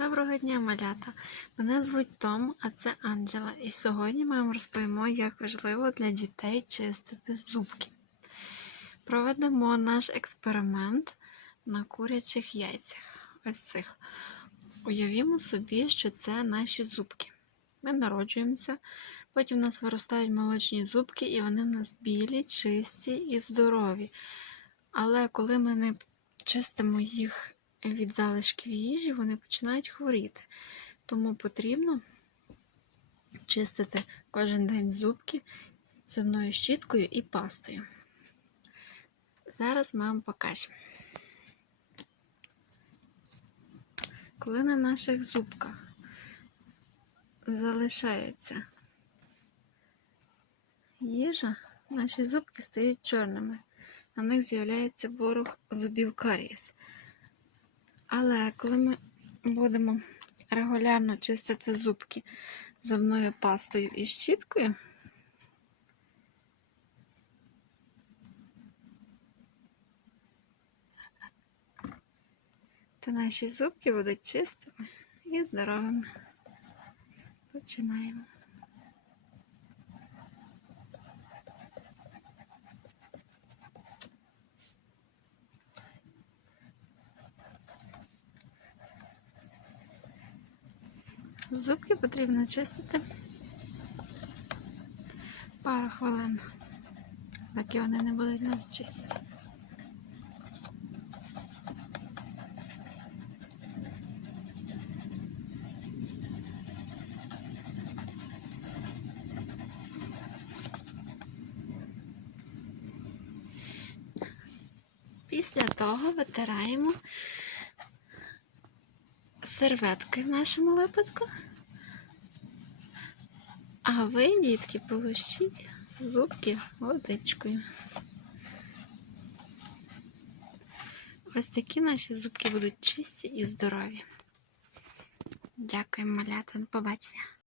Доброго дня, малята! Мене звуть Том, а це Анджела. І сьогодні ми вам розповімо, як важливо для дітей чистити зубки. Проведемо наш експеримент на курячих яйцях. Ось цих. Уявімо собі, що це наші зубки. Ми народжуємося, потім у нас виростають молочні зубки, і вони в нас білі, чисті і здорові. Але коли ми не чистимо їх від залишків їжі, вони починають хворіти. Тому потрібно чистити кожен день зубки зубною щіткою і пастою. Зараз ми вам покажемо. Коли на наших зубках залишається їжа, наші зубки стають чорними. На них з'являється ворог зубів карієс. Але коли ми будемо регулярно чистити зубки зубною пастою і щіткою, то наші зубки будуть чистими і здоровими. Починаємо. Зубки потрібно чистити пару хвилин, доки вони не будуть нас чисті. Після того витираємо серветки в нашому випадку. А ви, дітки, полощіть зубки водичкою. Ось такі наші зубки будуть чисті і здорові. Дякуємо, малята, до побачення.